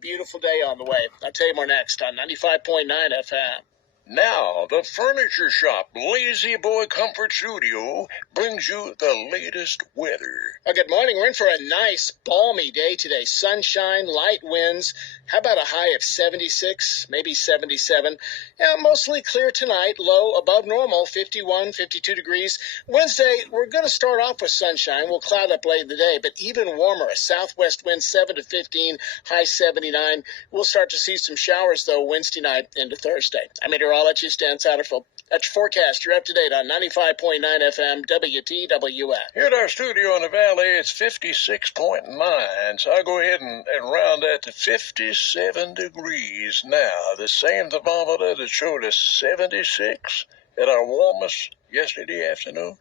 Beautiful day on the way. I'll tell you more next on 95.9 FM. Now, the Furniture Shop Lazy Boy Comfort Studio brings you the latest weather. Good morning. We're in for a nice, balmy day today. Sunshine, light winds. How about a high of 76, maybe 77? Yeah, mostly clear tonight. Low above normal, 51, 52 degrees. Wednesday, we're going to start off with sunshine. We'll cloud up late in the day, but even warmer. A southwest wind 7 to 15, high 79. We'll start to see some showers, though, Wednesday night into Thursday. I'm meteorologist Dan Satterfield. That's your forecast. You're up to date on 95.9 FM WTWX. Here at our studio in the valley, it's 56.9, so I'll go ahead and round that to 57 degrees now. The same thermometer that showed us 76 at our warmest yesterday afternoon.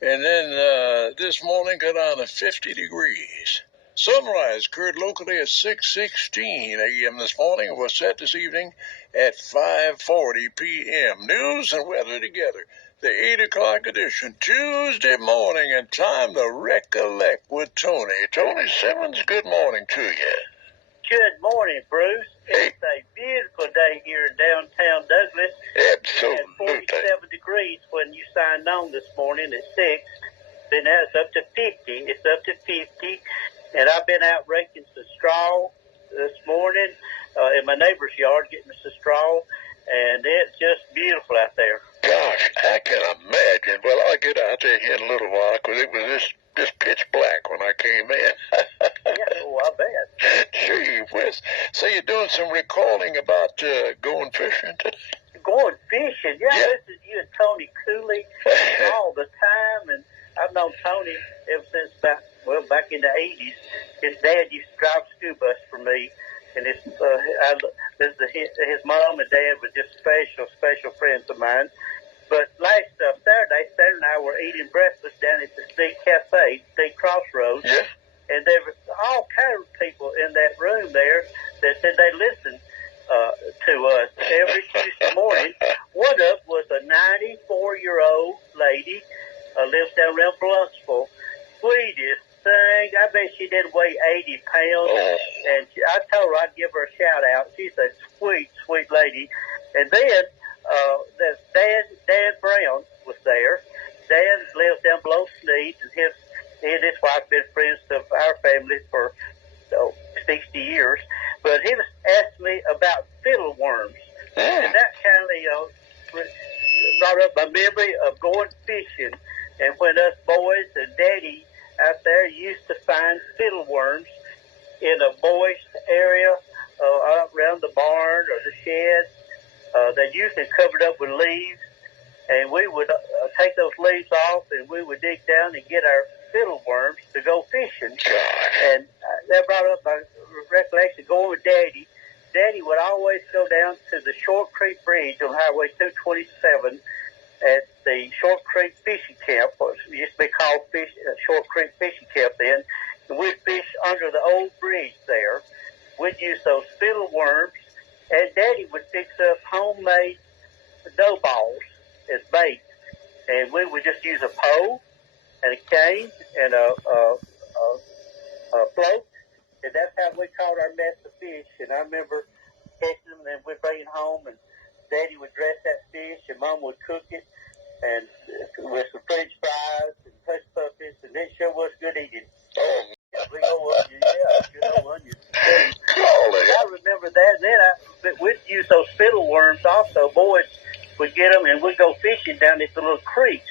And then this morning got down to 50 degrees. Sunrise occurred locally at 6:16 a.m. this morning and was set this evening at 5:40 p.m. News and weather together. The 8 o'clock edition, Tuesday morning, and time to recollect with Tony. Tony Simmons, good morning to you. Good morning, Bruce. It's a beautiful day here in downtown Douglas. Absolutely. At 47 degrees when you signed on this morning at 6. Then now it's up to 50. It's up to 50. And I've been out raking some straw this morning in my neighbor's yard, getting some straw, and it's just beautiful out there. Gosh, I can imagine. Well, I'll get out there here in a little while because it was just pitch black when I came in. Yeah, oh, I bet. Gee whiz. So you're doing some recalling about going fishing today? Going fishing? Yeah, this is you and Tony Cooley all the time, and I've known Tony ever since back in the 80s. His dad used to drive a school bus for me, and his mom and dad were just special friends of mine. But last Saturday and I were eating breakfast down at the Sneak Cafe, Sneak Crossroads, and there were all kinds of people in that room there that said they listened to us every Tuesday morning. One of them was a 94-year-old lady, lives down around Blunsville. Sweetest thing. I bet she didn't weigh 80 pounds. And I told her I'd give her a shout out. She's a sweet, sweet lady. And then Dan Brown was there. Dan lives down below Sneed, and he and his wife have been friends of our family for 60 years. But he was asking me about fiddle worms. And that kind of, brought up my memory of going fishing. And when us boys and Daddy out there used to find fiddle worms in a moist area around the barn or the sheds. They usually covered up with leaves, and we would take those leaves off, and we would dig down and get our fiddle worms to go fishing. And that brought up my recollection going with Daddy. Daddy would always go down to the Short Creek Bridge on Highway 227 at the Short Creek Fishing Camp. It used to be called Short Creek Fishing Camp then. And we'd fish under the old bridge there. We'd use those fiddle worms, and Daddy would fix up homemade dough balls as bait. And we would just use a pole and a cane and a float, and that's how we caught our mess of fish. And I remember catching them, and then we'd bring it home, and Daddy would dress that fish, and Mom would cook it, and with some French fries and hush puppies, and it sure was good eating. Big old onions, good old onions. I remember that. And then we'd use those fiddle worms also. Boys would get them, and we'd go fishing down at the little creeks.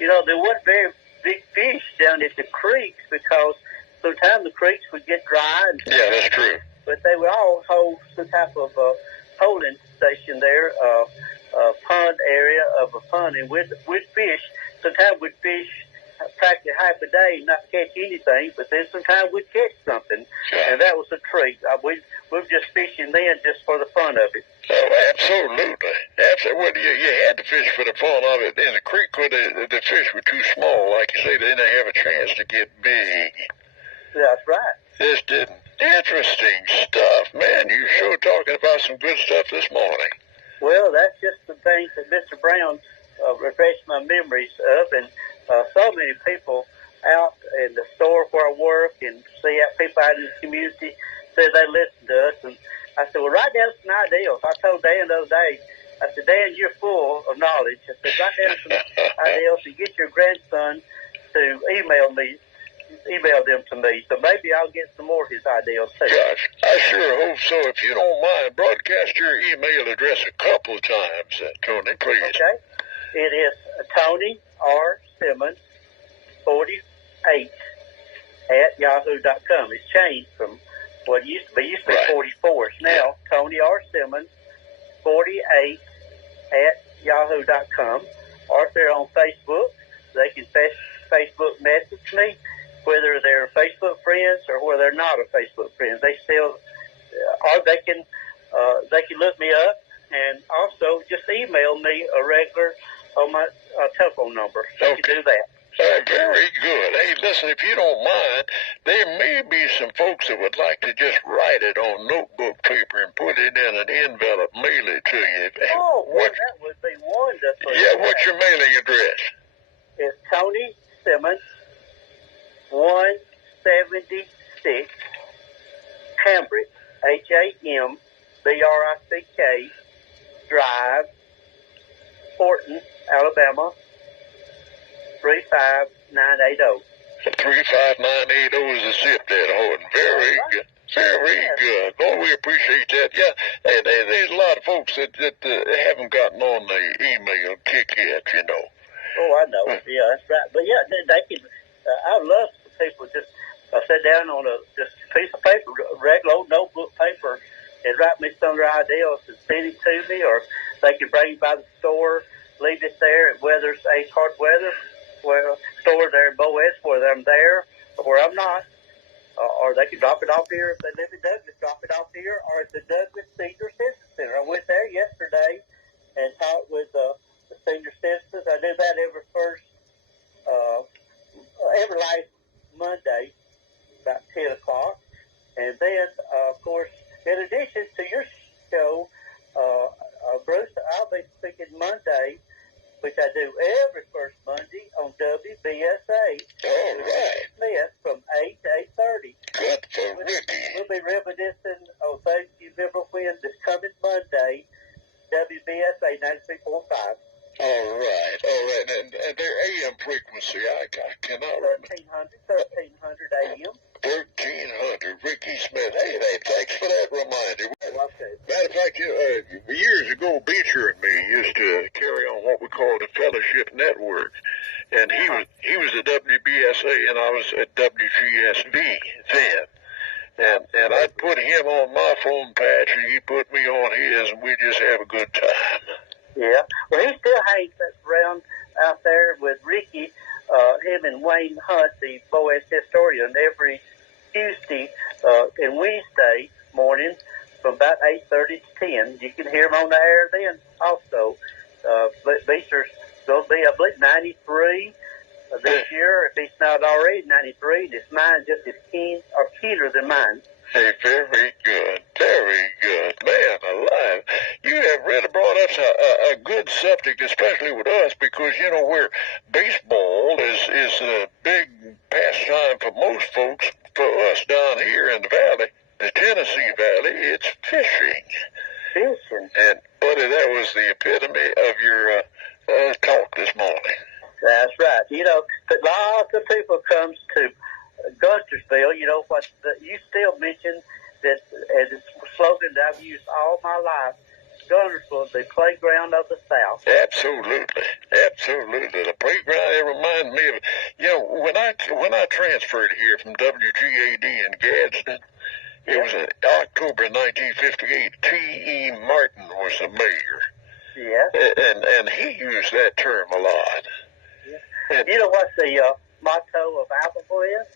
You know, there wasn't very big fish down at the creeks because sometimes the creeks would get dry. Yeah, that's true. But they would all hold some type of holding station there, pond area of a pond, and we'd fish. Sometimes we'd fish practically half a day, not catch anything, but then sometimes we'd catch something, and that was a treat. We were just fishing then just for the fun of it. Oh, absolutely. Well, you had to fish for the fun of it in the creek where the fish were too small. Like you say, they didn't have a chance to get big. That's right. This didn't. Interesting stuff, man. You sure talking about some good stuff this morning. Well, that's just the things that Mr. Brown refreshed my memories of, and so many people out in the store where I work and see out people out in the community say they listen to us. And I said, well, write down some ideals. I told Dan the other day, I said, Dan, you're full of knowledge. I said, write down some ideals and get your grandson to email them to me. So maybe I'll get some more of his ideals too. Gosh, I sure hope so. If you don't mind, broadcast your email address a couple of times, Tony, please. Okay. It is Tony R. Simmons 48 at yahoo.com. It's changed from what it used to be. It used to be 44. It's now Tony R. Simmons 48 at yahoo.com. Or if they're on Facebook, they can Facebook message me, whether they're Facebook friends or whether they're not a Facebook friend. They still, or they can look me up and also just email me a regular on my telephone number. So you can do that. Very good. Hey, listen, if you don't mind, there may be some folks that would like to just write it on notebook paper and put it in an envelope, mail it to you. Oh, well, that would be wonderful. Yeah, what's your mailing address? It's Tony Simmons, 176 Hambrick, HAMBRICK Drive, Horton, Alabama, 35980. 35980 is the zip there, Horton. Very good. Very good. Oh, we appreciate that. Yeah, and there's a lot of folks that haven't gotten on the email kick yet, you know. Oh, I know. Yeah, that's right. But yeah, they can. I love for people just sit down on just a piece of paper, regular old notebook paper, and write me some of their ideals and send it to me, or they can bring it by the store, leave it there at Weathers Ace Hardweather, store there in Boaz, whether I'm there or where I'm not, or they can drop it off here if they live in Douglas. Drop it off here, or at the Douglas Senior Citizen Center. I went there yesterday and talked with the senior citizens. I do that every last Monday, about 10 o'clock. And then, of course, in addition to your show, Bruce, I'll be speaking Monday, which I do every first Monday on WBSA. All right. Smith from 8 to 8:30. Good for Ricky. We'll be reminiscing on things you remember when this coming Monday, WBSA 93.5. All right. And their AM frequency, I cannot remember. 1300 AM. 1300, Ricky Smith. Hey, thanks for that reminder. Matter of fact, years ago, Beecher and me used to carry on what we called a fellowship network, and he was at WBSA and I was at WGSV then, and I'd put him on my phone patch and he put me on his, and we just have a good time. Yeah, well, he still hangs around out there with Ricky, him and Wayne Hunt, the Boaz historian, every Tuesday and Wednesday morning from about 8:30 to 10. You can hear him on the air then also. Beecher's going to be, I believe, 93 this year, if he's not already 93. And his mind just is keener than mine. Hey, very good. Very good. Man alive. You have really brought us a good subject, especially with us, because, you know, where baseball is a big pastime for most folks, for us down here in the valley, the Tennessee Valley, it's fishing. Fishing? And, buddy, that was the epitome of your talk this morning. That's right. You know, but lots of people comes to Guntersville, you know, you still mention that as a slogan that I've used all my life, Guntersville is the playground of the South. Absolutely. The playground, it reminds me of, you know, when I transferred here from WGAD in Gadsden, it was in October 1958. T.E. Martin was the mayor. Yeah. And he used that term a lot. Yeah. And you know what the motto of Albertville is?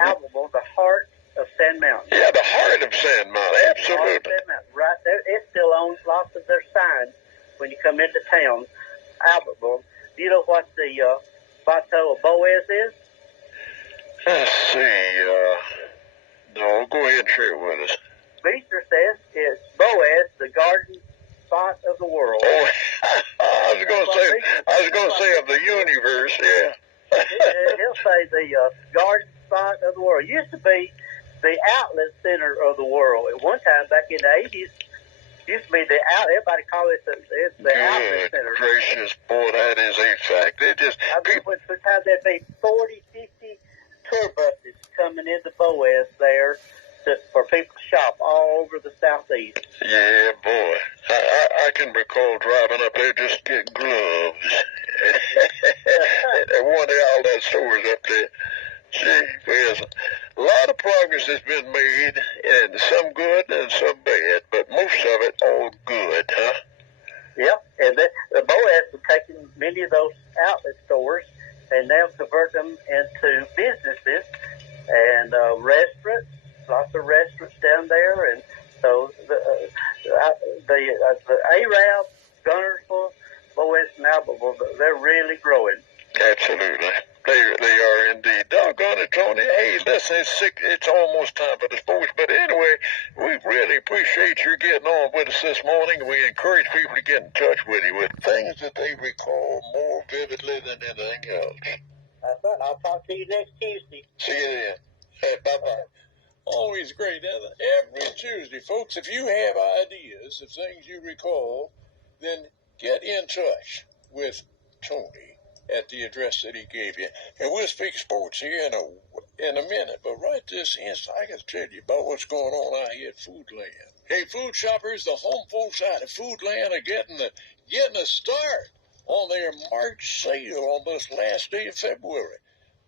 Albertville, the heart of Sand Mountain. Yeah, the heart of Sand Mountain, absolutely. Sand Mountain, right there. It still owns lots of their signs when you come into town. Albertville. Do you know what the motto of Boaz is? Let's see. No, go ahead and share it with us. Beecher says it's Boaz, the garden spot of the world. Oh, I was going to say of the universe, yeah. He'll say the garden spot of the world. It used to be the outlet center of the world. At one time, back in the 80s, used to be the out. Everybody called it the outlet center. Good gracious, boy, that is a fact. They just sometimes there'd be 40, 50 tour buses coming into Boaz there for people to shop all over the southeast. Yeah, boy, I can recall driving up there just to get gloves. At one of the outlet stores up there. Gee whiz. A lot of progress has been made, and some good and some bad, but most of it all good, huh? Yep, and the Boaz has taken many of those outlet stores and now convert them into businesses and restaurants, lots of restaurants down there, and so the Arab, Gunnersville, Boaz, and Albertville, they're really growing. Absolutely. They are indeed. Doggone it, Tony. Hey, listen, it's almost time for the sports. But anyway, we really appreciate you getting on with us this morning. We encourage people to get in touch with you with things that they recall more vividly than anything else. That's right. I'll talk to you next Tuesday. See you then. Hey, bye-bye. Always great. Every Tuesday, folks, if you have ideas of things you recall, then get in touch with Tony at the address that he gave you. And we'll speak sports here in a minute. But right this instant, I can tell you about what's going on out here at Foodland. Hey, food shoppers, the home folks out at Foodland are getting a start on their March sale on this last day of February.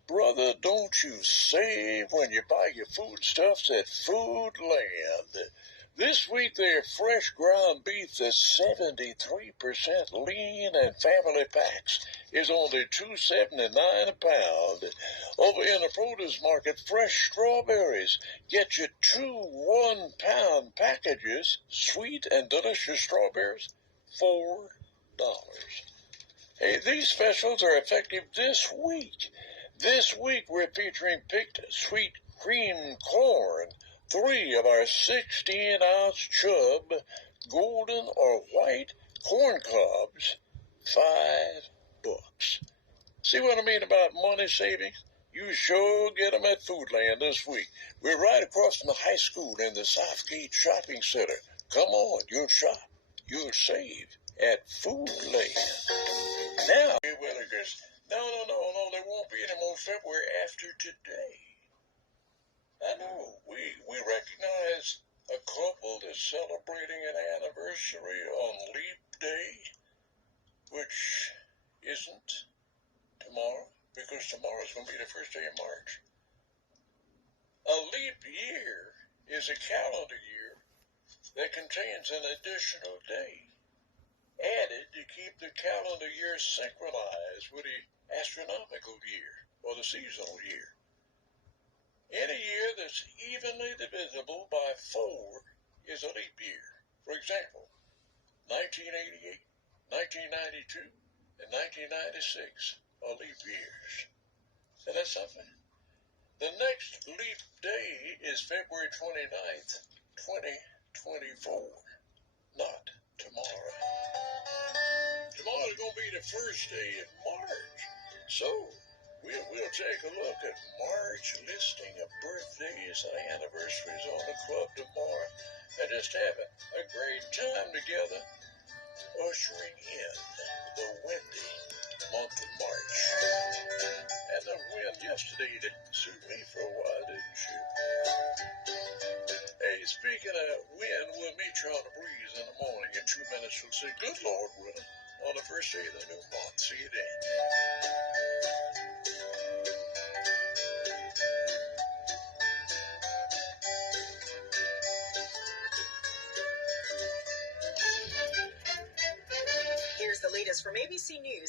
Brother, don't you save when you buy your foodstuffs at Foodland. This week, their fresh ground beef that's 73% lean and family packs is only $2.79 a pound. Over in the produce market, fresh strawberries get you 2 1-pound packages, sweet and delicious strawberries, $4. Hey, these specials are effective this week. This week, we're featuring picked sweet cream corn, 3 of our 16-ounce chub, golden or white corn cobs, $5. See what I mean about money savings? You sure get them at Foodland this week. We're right across from the high school in the Southgate Shopping Center. Come on, you'll shop, you'll save at Foodland. Now, Willikers, no, there won't be any more February after today. I know, we recognize a couple that's celebrating an anniversary on Leap Day, which isn't tomorrow, because tomorrow's going to be the first day of March. A leap year is a calendar year that contains an additional day added to keep the calendar year synchronized with the astronomical year or the seasonal year. Any year that's evenly divisible by 4 is a leap year. For example, 1988, 1992, and 1996 are leap years. And that's something. The next leap day is February 29th, 2024, not tomorrow. Tomorrow's going to be the first day of March. So, we'll take a look at March listing of birthdays and anniversaries on the club tomorrow and just having a great time together, ushering in the windy month of March. And the wind yesterday didn't suit me for a while, didn't you? Hey, speaking of wind, we'll meet you on the breeze in the morning in 2 minutes. We'll say, good Lord willing, on the first day of the new month. See you then. Here's the latest from ABC News.